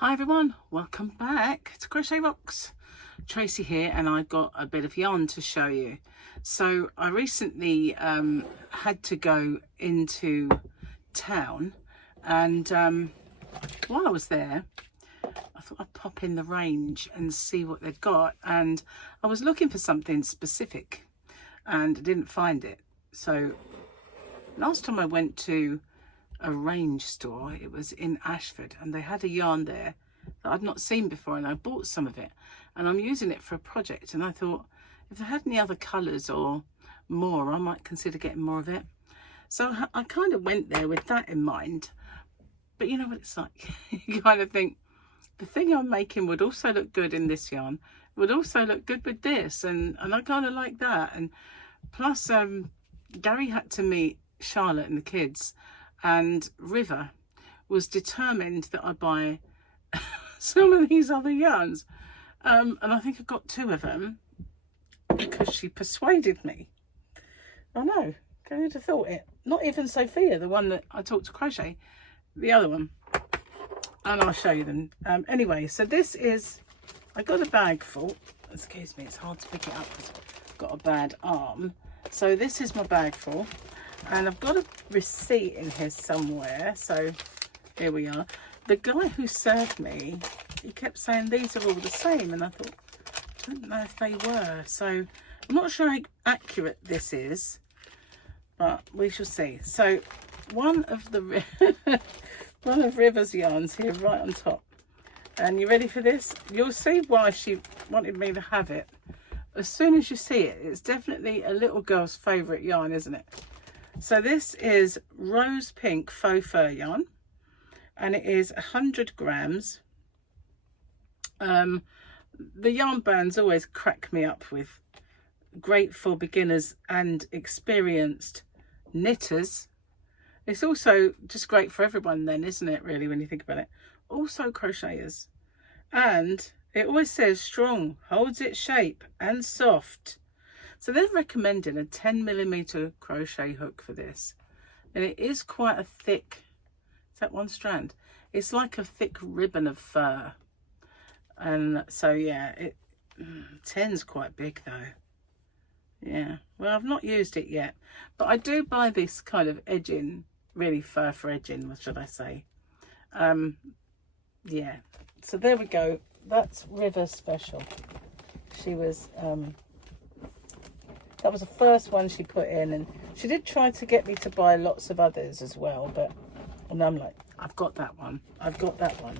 Hi everyone, welcome back to Crochet Rocks. Tracy here, and I've got a bit of yarn to show you. So I recently had to go into town, and while I was there I thought I'd pop in the range and see what they'd got, and I was looking for something specific and I didn't find it. So last time I went to a range store, it was in Ashford, and they had a yarn there that I'd not seen before, and I bought some of it and I'm using it for a project, and I thought if they had any other colours or more, I might consider getting more of it. So I kind of went there with that in mind. But you know what it's like, you kind of think the thing I'm making would also look good in this yarn, would also look good with this, and I kind of like that. And plus Gary had to meet Charlotte and the kids, and River was determined that I buy some of these other yarns, and I think I got 2 of them because she persuaded me. I know, who would have thought it? Not even Sophia, the one that I taught to crochet, the other one, and I'll show you them. Anyway, so this is, I got a bag full. Excuse me, it's hard to pick it up because I've got a bad arm. So this is my bag full, and I've got a receipt in here somewhere. So here we are. The guy who served me, he kept saying these are all the same, and I thought, I don't know if they were. So I'm not sure how accurate this is, but we shall see. So one of the one of River's yarns here right on top, and you ready for this? You'll see why she wanted me to have it. As soon as you see it, it's definitely a little girl's favourite yarn, isn't it? So this is Rose Pink Faux Fur yarn, and it is 100 grams. The yarn brands always crack me up with great for beginners and experienced knitters. It's also just great for everyone then, isn't it, really, when you think about it? Also crocheters. And it always says strong, holds its shape and soft. So they're recommending a 10mm crochet hook for this, and it is quite a thick, is that one strand? It's like a thick ribbon of fur. And so yeah, 10's quite big though. Yeah, well, I've not used it yet, but I do buy this kind of edging, really fur for edging, what should I say. Yeah, so there we go. That's River's special. She was that was the first one she put in, and she did try to get me to buy lots of others as well, but, and I'm like, I've got that one, I've got that one,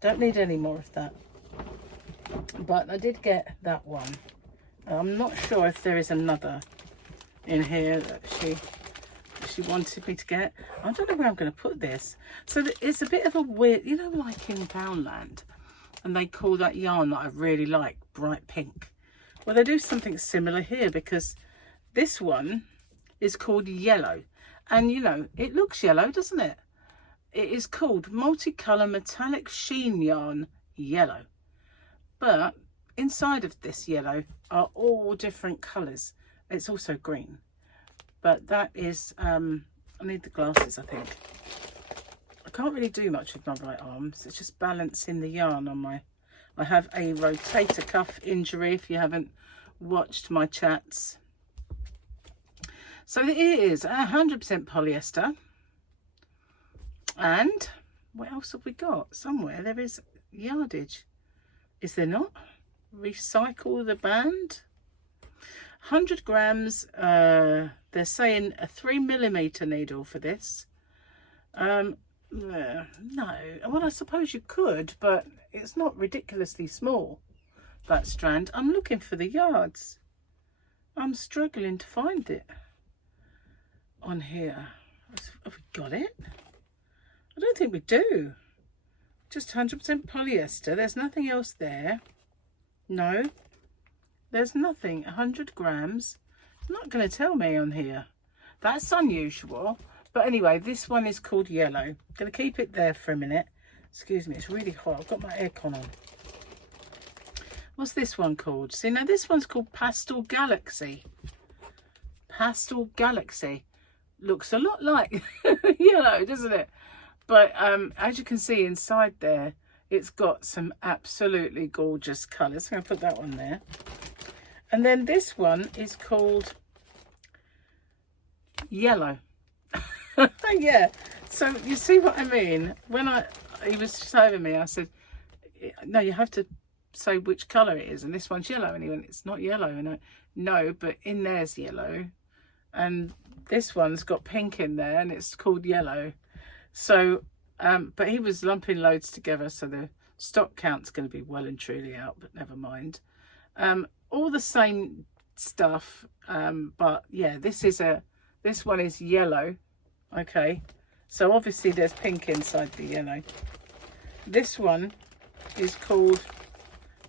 don't need any more of that. But I did get that one. I'm not sure if there is another in here that she wanted me to get. I don't know where I'm going to put this. So it's a bit of a weird, you know, like in Poundland, and they call that yarn that I really like bright pink. Well, they do something similar here, because this one is called yellow, and you know, it looks yellow, doesn't it? It is called Multi-Color Metallic Sheen yarn yellow, but inside of this yellow are all different colors. It's also green, but that is I need the glasses. I think I can't really do much with my right arm, so it's just balancing the yarn on my, I have a rotator cuff injury, if you haven't watched my chats. So it is 100% polyester. And what else have we got? Somewhere there is yardage. Is there not? Recycle the band. 100 grams. They're saying a 3mm needle for this. No, well, I suppose you could, but it's not ridiculously small, that strand. I'm looking for the yards. I'm struggling to find it on here. Have we got it? I don't think we do. Just 100% polyester. There's nothing else there. No, there's nothing. 100 grams. It's not going to tell me on here. That's unusual. But anyway, this one is called yellow. I'm going to keep it there for a minute. Excuse me, it's really hot. I've got my aircon on. What's this one called? See, now this one's called Pastel Galaxy. Pastel Galaxy. Looks a lot like yellow, doesn't it? But as you can see inside there, It's got some absolutely gorgeous colours. I'm going to put that one there. And then this one is called Yellow. Yeah, so you see what I mean? When he was showing me, I said, no, you have to say which colour it is, and this one's yellow. And he went, it's not yellow. And I, no, but in there's yellow, and this one's got pink in there, and it's called Yellow. So but he was lumping loads together, so the stock count's going to be well and truly out, but never mind. All the same stuff, but yeah, this one is yellow. Okay, so obviously there's pink inside the yellow. This one is called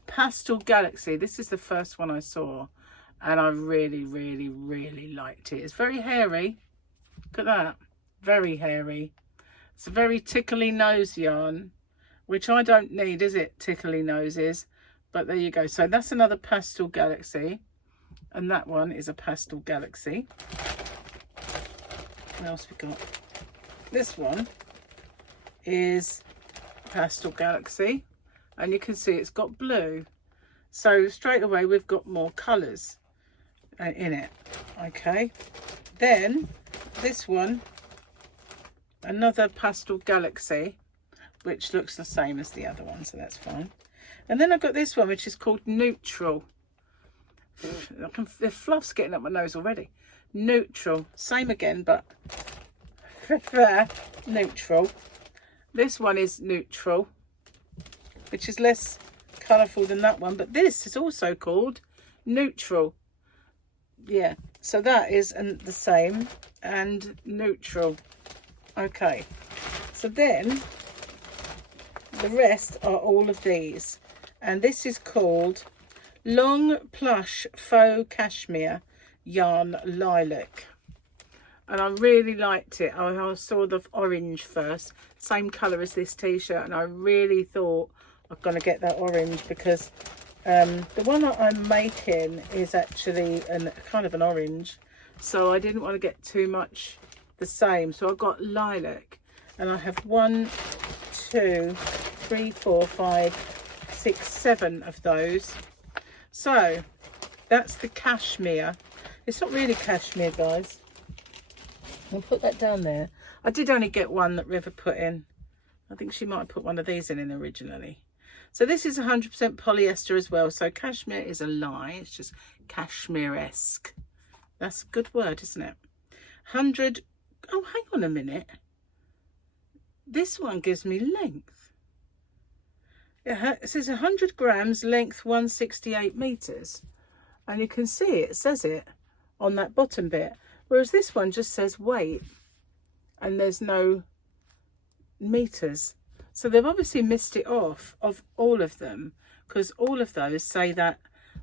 Pastel Galaxy. This is the first one I saw, and I really, really, really liked it. It's very hairy. Look at that, very hairy. It's a very tickly nose yarn, which I don't need, is it, tickly noses? But there you go. So that's another Pastel Galaxy, and that one is a Pastel Galaxy. What else we got? This one is Pastel Galaxy, and you can see it's got blue. So straight away we've got more colours in it. Okay, then this one, another Pastel Galaxy, which looks the same as the other one, so that's fine. And then I've got this one, which is called Neutral. The fluff's getting up my nose already. Neutral, same again, but neutral. This one is Neutral, which is less colourful than that one, but this is also called Neutral. Yeah, so that is the same, and Neutral. Okay, so then the rest are all of these, and this is called Long Plush Faux Cashmere Yarn Lilac, and I really liked it. I saw the orange first, same colour as this t-shirt, and I really thought I'm going to get that orange because the one that I'm making is actually kind of an orange, so I didn't want to get too much the same. So I've got lilac, and I have 1, 2, 3, 4, 5, 6, 7 of those. So that's the cashmere. It's not really cashmere, guys. I'll put that down there. I did only get one that River put in. I think she might have put one of these in originally. So this is 100% polyester as well. So cashmere is a lie. It's just cashmere-esque. That's a good word, isn't it? 100. Oh, hang on a minute. This one gives me length. It says 100 grams, length 168 meters. And you can see it says it on that bottom bit. Whereas this one just says weight, and there's no meters. So they've obviously missed it off of all of them, because all of those say that.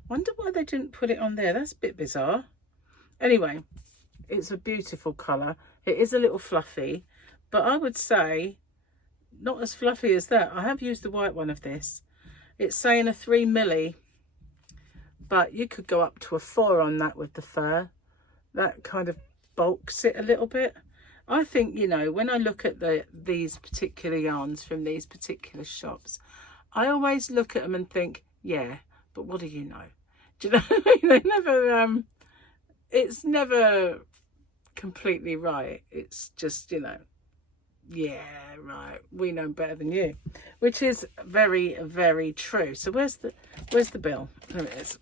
Wonder why they didn't put it on there. That's a bit bizarre. Anyway, it's a beautiful colour. It is a little fluffy, but I would say not as fluffy as that. I have used the white one of this. It's saying a 3 milli, but you could go up to a 4 on that with the fur. That kind of bulks it a little bit. I think, you know, when I look at these particular yarns from these particular shops, I always look at them and think, yeah, but what do you know? Do you know what I mean? They never, it's never completely right. It's just, you know, yeah, right, we know better than you, which is very, very true. So where's the bill? There it is.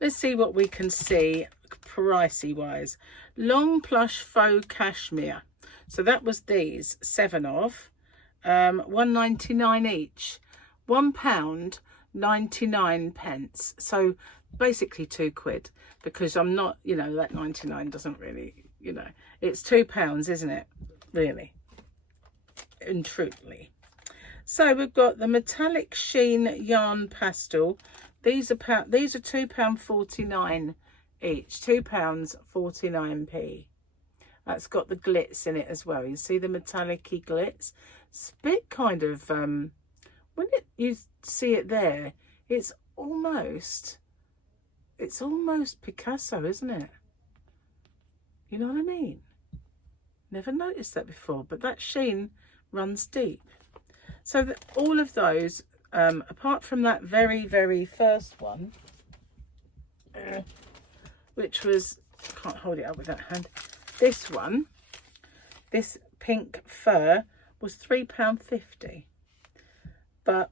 Let's see what we can see pricey wise. Long Plush Faux Cashmere. So that was these 7 of, £1.99 each, £1.99. So basically £2, because I'm not, you know, that 99 doesn't really, you know, it's £2, isn't it? Really and truly. So we've got the Metallic Sheen Yarn Pastel. These are £2.49 each, £2.49p. That's got the glitz in it as well. You see the metallic-y glitz. It's a bit kind of when you see it there, it's almost Picasso, isn't it? You know what I mean? Never noticed that before, but that sheen runs deep. So all of those, apart from that very first one, which was, can't hold it up with that hand, this one, this pink fur, was £3.50. But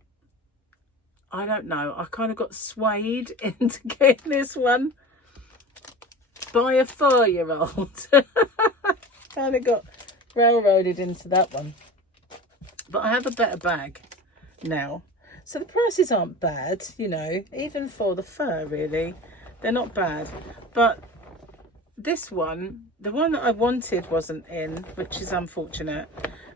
I don't know, I kind of got swayed into getting this one by a 4-year-old. Kind of got railroaded into that one. But I have a better bag now. So the prices aren't bad, you know, even for the fur, really. They're not bad. But this one, the one that I wanted wasn't in, which is unfortunate.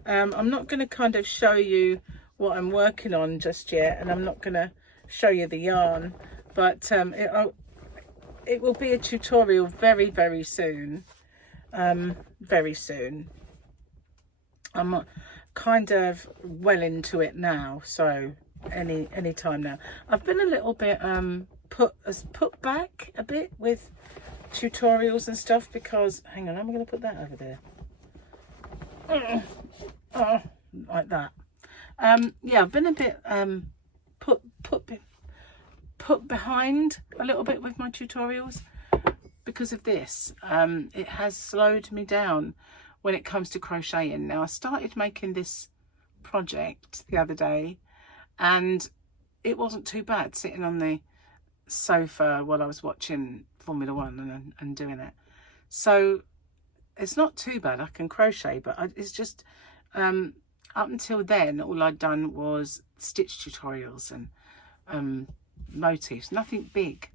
I'm not going to kind of show you what I'm working on just yet, and I'm not going to show you the yarn, but it will be a tutorial very soon. Very soon. I'm kind of well into it now, so any time now. I've been a little bit put back a bit with tutorials and stuff, because hang on, I'm going to put that over there. Like that. Yeah, I've been a bit put behind a little bit with my tutorials because of this. It has slowed me down when it comes to crocheting. Now, I started making this project the other day, and it wasn't too bad sitting on the sofa while I was watching Formula 1 and doing it. So it's not too bad. I can crochet, but it's just up until then, all I'd done was stitch tutorials and motifs, nothing big.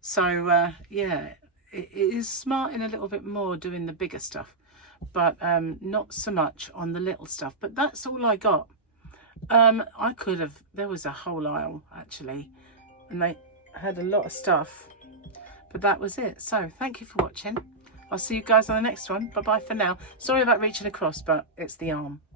So yeah, it is smarting a little bit more doing the bigger stuff, but not so much on the little stuff. But that's all I got. I could have, there was a whole aisle actually, and they had a lot of stuff, but that was it. So thank you for watching. I'll see you guys on the next one. Bye bye for now. Sorry about reaching across, but it's the arm.